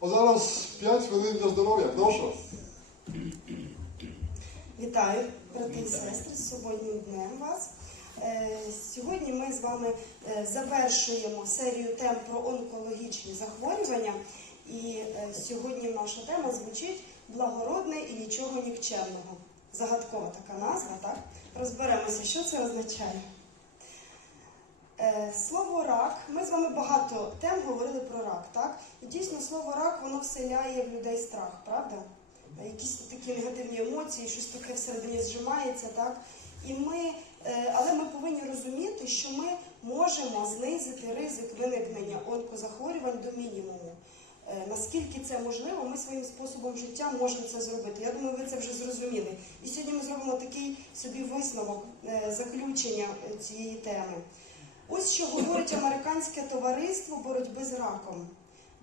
А зараз 5 хвилин для здоров'я. Прошу. Вітаю, брати і сестри, з суботнім днем вас. Е, Сьогодні ми з вами е, завершуємо серію тем про онкологічні захворювання. І е, сьогодні наша тема звучить благородне і нічого нікчемного. Загадкова така назва, так? Розберемося, що це означає. Е, Слово рак. Ми з вами багато тем говорили про рак, так? І дійсно слово рак воно вселяє в людей страх, правда? Е, Якісь такі негативні емоції, щось таке всередині зжимається, так? І ми, е, але ми повинні розуміти, що ми можемо знизити ризик виникнення онкозахворювань до мінімуму. Наскільки це можливо, ми своїм способом життя можемо це зробити. Я думаю, ви це вже зрозуміли. І сьогодні ми зробимо такий собі висновок, заключення цієї теми. Ось що говорить американське товариство боротьби з раком.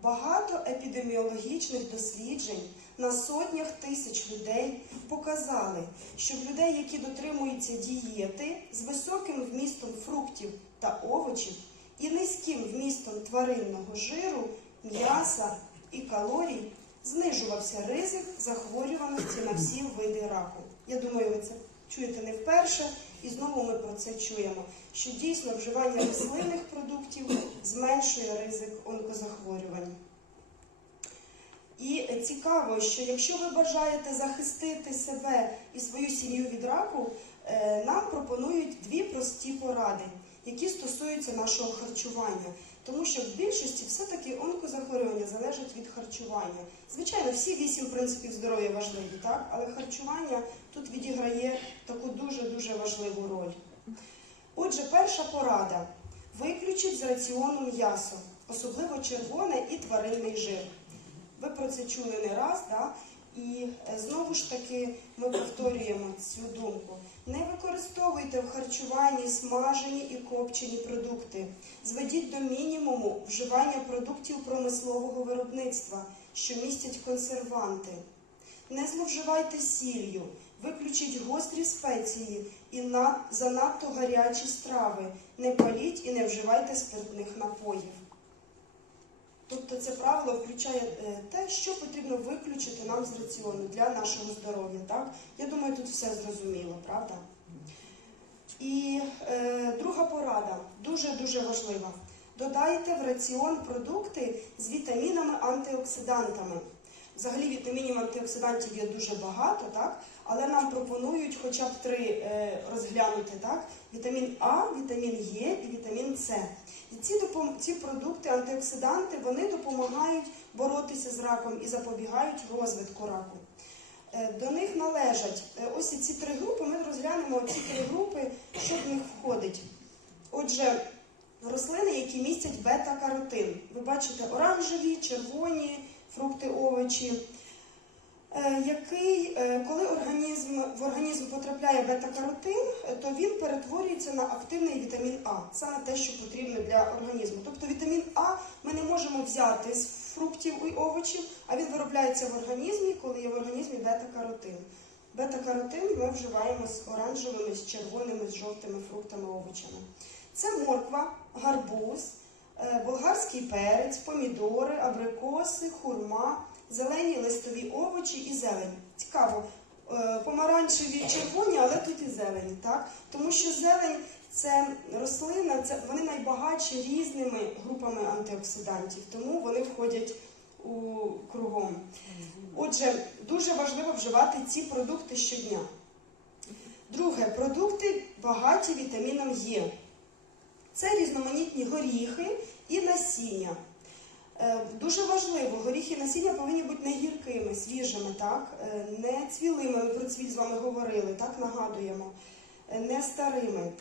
Багато епідеміологічних досліджень на сотнях тисяч людей показали, що в людей, які дотримуються дієти з високим вмістом фруктів та овочів і низьким вмістом тваринного жиру, м'яса і калорій, знижувався ризик захворюваності на всі види раку. Я думаю, ви це чуєте не вперше, і знову ми про це чуємо, що дійсно вживання рослинних продуктів зменшує ризик онкозахворювань. І цікаво, що якщо ви бажаєте захистити себе і свою сім'ю від раку, е, нам пропонують дві прості поради, які стосуються нашого харчування. Тому що в більшості все-таки онкозахворювання залежать від харчування. Звичайно, всі вісім принципів здоров'я важливі, так? але харчування тут відіграє таку дуже-дуже важливу роль. Отже, перша порада: виключіть з раціону м'ясо, особливо червоне і тваринний жир. Ви про це чули не раз, да? і е, знову ж таки ми повторюємо цю думку. Не використовуйте в харчуванні смажені і копчені продукти. Зведіть до мінімуму вживання продуктів промислового виробництва, що містять консерванти. Не зловживайте сіллю, виключіть гострі спеції і на, занадто гарячі страви. Не паліть і не вживайте спиртних напоїв. Тобто це правило включає е, те, що потрібно виключити нам з раціону для нашого здоров'я. Так? Я думаю, тут все зрозуміло, правда? І е, друга порада дуже-дуже важлива. Додайте в раціон продукти з вітамінами-антиоксидантами. Взагалі вітамінів антиоксидантів є дуже багато, так? але нам пропонують хоча б три е, розглянути. Так? Вітамін А, вітамін Е і вітамін С. І ці, ці продукти, антиоксиданти, вони допомагають боротися з раком і запобігають розвитку раку. Е, До них належать е, ось ці три групи. Ми розглянемо ці три групи, що в них входить. Отже, рослини, які містять бета-каротин. Ви бачите оранжеві, червоні фрукти, овочі. е, Який, е, коли організм, в організм потрапляє бета-каротин, е, то він перетворюється на активний вітамін А. Саме те, що потрібно для організму. Тобто вітамін А ми не можемо взяти з фруктів і овочів, а він виробляється в організмі, коли є в організмі бета-каротин. Бета-каротин ми вживаємо з оранжевими, з червоними, з жовтими фруктами, овочами. Це морква, гарбуз, болгарський перець, помідори, абрикоси, хурма, зелені листові овочі і зелень. Цікаво, е, помаранчеві червоні, але тут і зелень, так? Тому що зелень це рослина, це вони найбагатші різними групами антиоксидантів, тому вони входять у кругом. Отже, дуже важливо вживати ці продукти щодня. Друге, продукти багаті вітаміном Е. Це різноманітні горіхи насіння. Е, Дуже важливо, горіхи насіння повинні бути не гіркими, свіжими, так? Е, не цвілими, ми про цвіт з вами говорили, так нагадуємо, Е, не старими.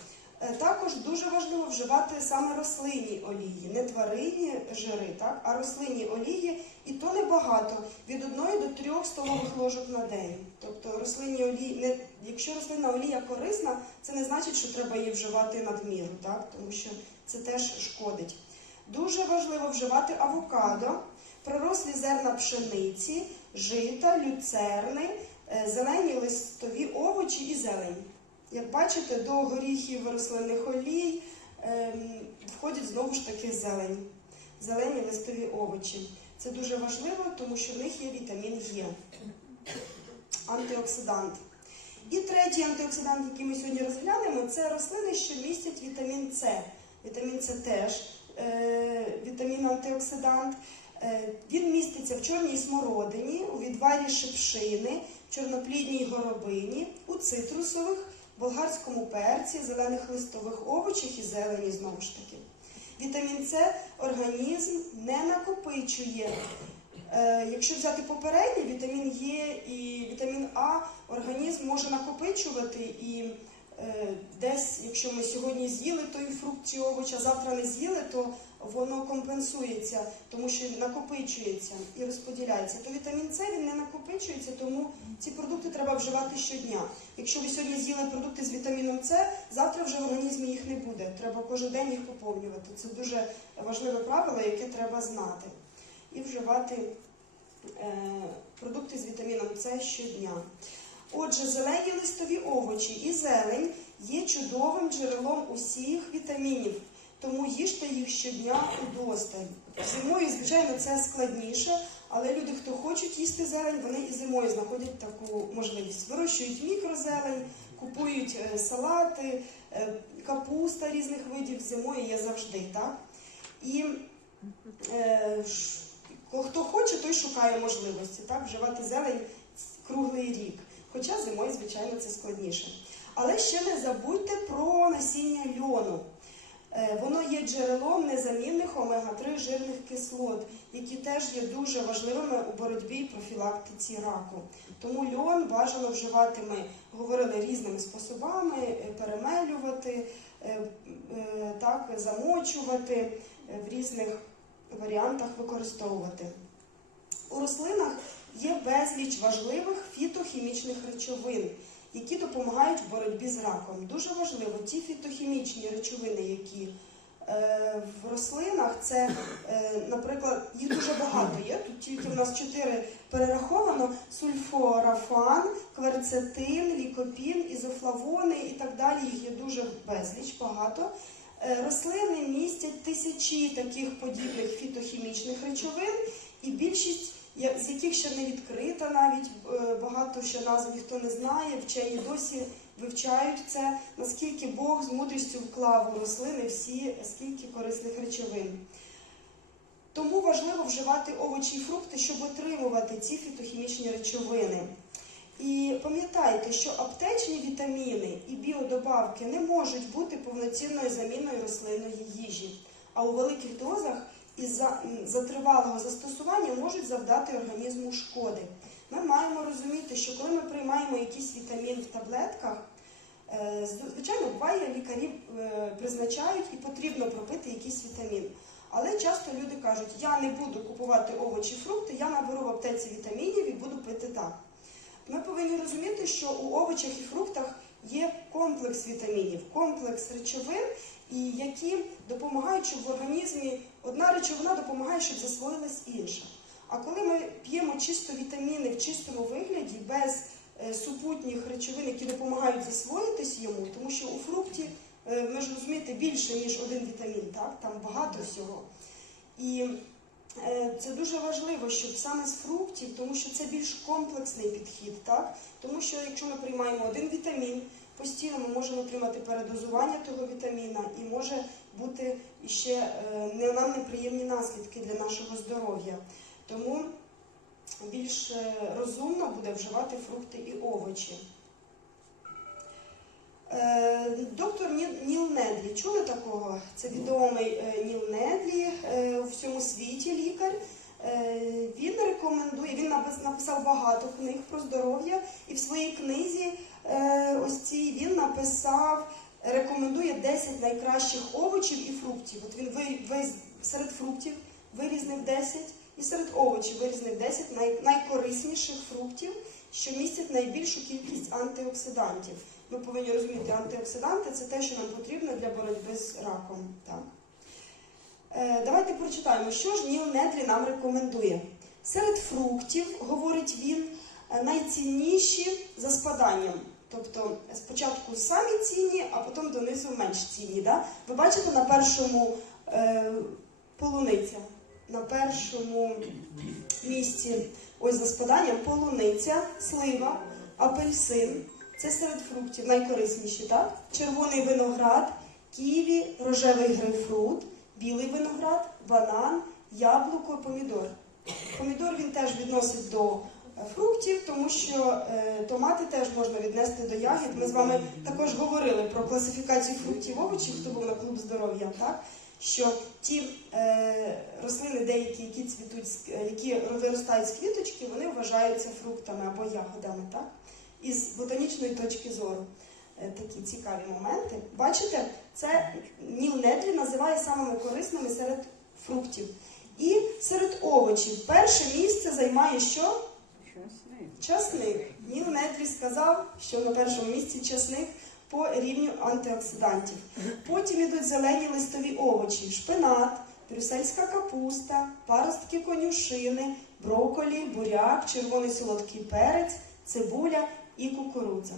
Також дуже важливо вживати саме рослинні олії, не тваринні жири, так? а рослинні олії, і то небагато, від 1 до 3 столових ложок на день. Тобто рослинні олії, не, якщо рослинна олія корисна, це не значить, що треба її вживати надміру, так? тому що це теж шкодить. Дуже важливо вживати авокадо, пророслі зерна пшениці, жита, люцерни, е, зелені листові овочі і зелень. Як бачите, до горіхів рослинних олій ем, входять знову ж таки зелень, зелені листові овочі. Це дуже важливо, тому що в них є вітамін Е, антиоксидант. І третій антиоксидант, який ми сьогодні розглянемо, це рослини, що містять вітамін С. Вітамін С теж вітамін антиоксидант. Е, він міститься в чорній смородині, у відварі шипшини, чорноплідній горобині, у цитрусових, болгарському перці, зелених листових овочах і зелені знову ж таки. Вітамін С організм не накопичує. Е, якщо взяти попередній, вітамін Е і вітамін А організм може накопичувати і е, десь, якщо ми сьогодні з'їли той фрукт чи овоч, а завтра не з'їли, то воно компенсується, тому що накопичується і розподіляється. То вітамін С він не накопичується, тому ці продукти треба вживати щодня. Якщо ви сьогодні з'їли продукти з вітаміном С, завтра вже в організмі їх не буде. Треба кожен день їх поповнювати. Це дуже важливе правило, яке треба знати. І вживати е, продукти з вітаміном С щодня. Отже, зелені листові овочі і зелень є чудовим джерелом усіх вітамінів, тому їжте їх щодня удосталь. Зимою, звичайно, це складніше, але люди, хто хочуть їсти зелень, вони і зимою знаходять таку можливість. Вирощують мікрозелень, купують е, салати, е, капуста різних видів зимою є завжди, так? І е, хто хоче, той шукає можливості так, вживати зелень круглий рік. Хоча зимою, звичайно, це складніше. Але ще не забудьте про насіння льону. Е, Воно є джерелом незамінних омега-3 жирних кислот, які теж є дуже важливими у боротьбі і профілактиці раку. Тому льон бажано вживати, ми говорили різними способами, е, перемелювати, е, так, замочувати, в різних варіантах використовувати. У рослинах є безліч важливих фітохімічних речовин, які допомагають в боротьбі з раком. Дуже важливо ті фітохімічні речовини, які е, в рослинах, це, е, наприклад, їх дуже багато є. Тут тільки в нас чотири перераховано: сульфорафан, кверцетин, лікопін, ізофлавони і так далі. Їх є дуже безліч, багато. Е, Рослини містять тисячі таких подібних фітохімічних речовин, і більшість з яких ще не відкрита, навіть е, багато ще назв ніхто не знає. Вчені досі вивчають це, наскільки Бог з мудрістю вклав у рослини всі скільки корисних речовин. Тому важливо вживати овочі і фрукти, щоб отримувати ці фітохімічні речовини. І пам'ятайте, що аптечні вітаміни і біодобавки не можуть бути повноцінною заміною рослинної їжі, а у великих дозах із-за за тривалого застосування можуть завдати організму шкоди. Ми маємо розуміти, що коли ми приймаємо якийсь вітамін в таблетках, е, звичайно, буває, лікарі е, призначають і потрібно пропити якийсь вітамін. Але часто люди кажуть, я не буду купувати овочі, фрукти, я наберу в аптеці вітамінів і буду пити так. Ми повинні розуміти, що у овочах і фруктах є комплекс вітамінів, комплекс речовин, і які допомагають, щоб в організмі одна речовина допомагає, щоб засвоїлась інша. А коли ми п'ємо чисто вітаміни в чистому вигляді, без е, супутніх речовин, які допомагають засвоїтись йому, тому що у фрукті, е, ви ж розумієте, більше, ніж один вітамін, так? там багато всього. І Е, Це дуже важливо, щоб саме з фруктів, тому що це більш комплексний підхід, так? Тому що якщо ми приймаємо один вітамін, постійно ми можемо отримати передозування того вітаміна і може бути ще е, не нам неприємні наслідки для нашого здоров'я. Тому більш е, розумно буде вживати фрукти і овочі. Е, Доктор Ніл Недлі, чули такого? Це відомий Ніл Недлі у всьому світі лікар. Він рекомендує, він написав багато книг про здоров'я, і в своїй книзі написав, рекомендує 10 найкращих овочів і фруктів. От він серед фруктів вирізнив 10, і серед овочів вирізнив 10 най, найкорисніших фруктів, що містять найбільшу кількість антиоксидантів. Ми повинні розуміти, антиоксиданти це те, що нам потрібно для боротьби з раком. Так. Е, давайте прочитаємо, що ж Ніл Недлі нам рекомендує. Серед фруктів, говорить він, е, найцінніші за спаданням. Тобто спочатку самі цінні, а потім донизу менш цінні. Да? Ви бачите на першому е, полуниця. на першому місці ось за спаданням полуниця, слива, апельсин. Це серед фруктів найкорисніші, так? Червоний виноград, ківі, рожевий грейпфрут, білий виноград, банан, яблуко, помідор. Помідор він теж відносить до фруктів, тому що е, томати теж можна віднести до ягід. Ми з вами також говорили про класифікацію фруктів овочів, хто був на клуб здоров'я, так? Що ті е, рослини, деякі, які цвітуть, які виростають з квіточки, вони вважаються фруктами або ягодами, так? Із ботанічної точки зору. Е, Такі цікаві моменти. Бачите, це Ніл Недлі називає самими корисними серед фруктів. І серед овочів перше місце займає що? Часник. Ніл Недлі сказав, що на першому місці часник по рівню антиоксидантів. Потім ідуть зелені листові овочі, шпинат, брюссельська капуста, паростки конюшини, броколі, буряк, червоний солодкий перець, цибуля і кукурудза.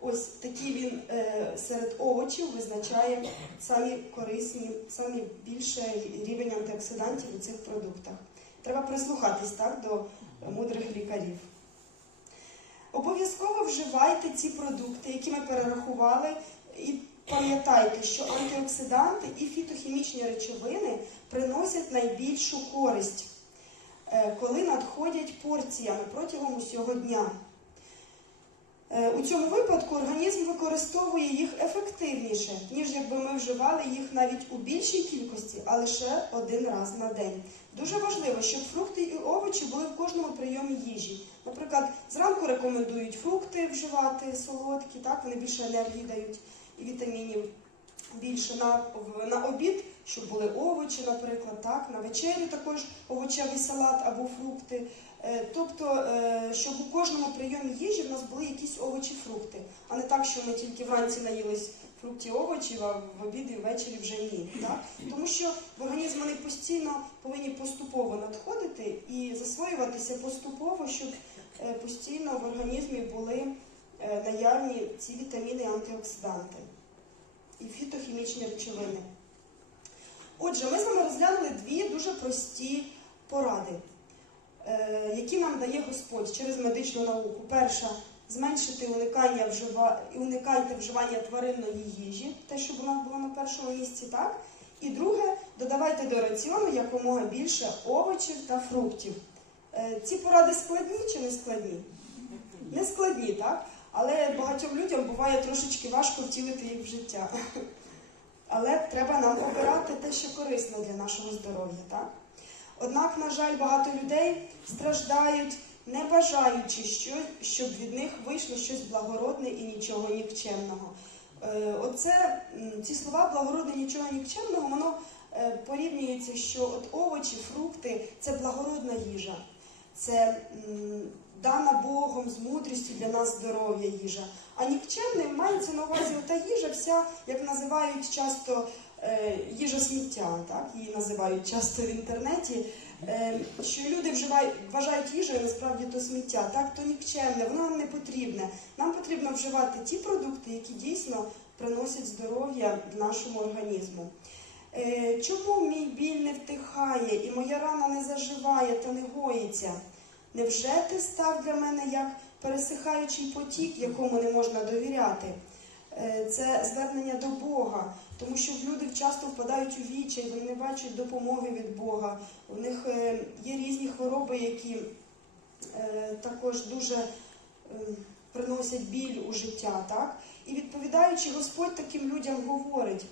Ось такий він е, серед овочів визначає самі корисні, самі більше рівень антиоксидантів у цих продуктах. Треба прислухатись так до мудрих лікарів. Обов'язково вживайте ці продукти, які ми перерахували, і пам'ятайте, що антиоксиданти і фітохімічні речовини приносять найбільшу користь, е, коли надходять порціями протягом усього дня. Е, У цьому випадку організм використовує їх ефективніше, ніж якби ми вживали їх навіть у більшій кількості, а лише один раз на день. Дуже важливо, щоб фрукти і овочі були в кожному прийомі їжі. Наприклад, зранку рекомендують фрукти вживати солодкі, так вони більше енергії дають і вітамінів. Більше на, на обід, щоб були овочі, наприклад, так, на вечерю також овочевий салат або фрукти. Е, Тобто, е, щоб у кожному прийомі їжі в нас були якісь овочі, фрукти, а не так, що ми тільки вранці наїлись фруктів, овочів, а в обід і ввечері вже ні. Так? Тому що в організм вони постійно повинні поступово надходити і засвоюватися поступово, щоб е, постійно в організмі були наявні ці вітаміни антиоксиданти і фітохімічні речовини. Отже, ми з вами розглянули дві дуже прості поради, які нам дає Господь через медичну науку. Перша зменшити уникання вжива... уникайте вживання тваринної їжі, те, що вона була на першому місці, так? І друге, додавайте до раціону якомога більше овочів та фруктів. Е, Ці поради складні чи не складні? Не складні, так? Але багатьом людям буває трошечки важко втілити їх в життя. Але треба нам обирати те, що корисно для нашого здоров'я, так? Однак, на жаль, багато людей страждають, не бажаючи, що, щоб від них вийшло щось благородне і нічого нікчемного. Е, Оце ці слова благородне нічого нікчемного, воно е, порівнюється, що от овочі, фрукти це благородна їжа, це дана Богом з мудрістю для нас здоров'я їжа. А нікчемним мається на увазі та їжа, вся, як називають часто їжа сміття, так її називають часто в інтернеті. Е, що люди вважають їжею насправді то сміття, так то нікчемне, воно нам не потрібне. Нам потрібно вживати ті продукти, які дійсно приносять здоров'я нашому організму. Е, чому мій біль не втихає і моя рана не заживає та не гоїться? Невже ти став для мене як пересихаючий потік, якому не можна довіряти? Е, Це звернення до Бога, тому що люди часто впадають у вічай, вони не бачать допомоги від Бога. У них е, є різні хвороби, які е, також дуже е, приносять біль у життя. Так? І відповідаючи, Господь таким людям говорить: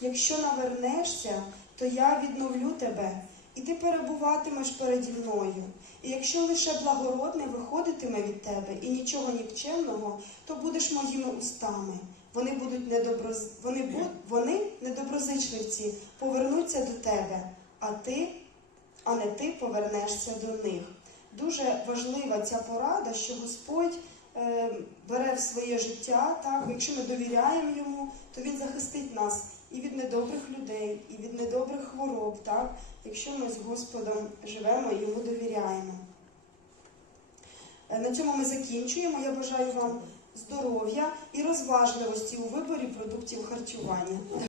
якщо навернешся, то я відновлю тебе, і ти перебуватимеш переді мною. І якщо лише благородне виходитиме від тебе і нічого нікчемного, то будеш моїми устами. Вони будуть недоброз... вони, буд... вони недоброзичливці, повернуться до тебе, а ти, а не ти повернешся до них. Дуже важлива ця порада, що Господь е, бере в своє життя, так, якщо ми довіряємо йому, то він захистить нас і від недобрих людей, і від недобрих хвороб, так, якщо ми з Господом живемо і йому довіряємо. Е, На цьому ми закінчуємо. Я бажаю вам здоров'я і розважливості у виборі продуктів харчування.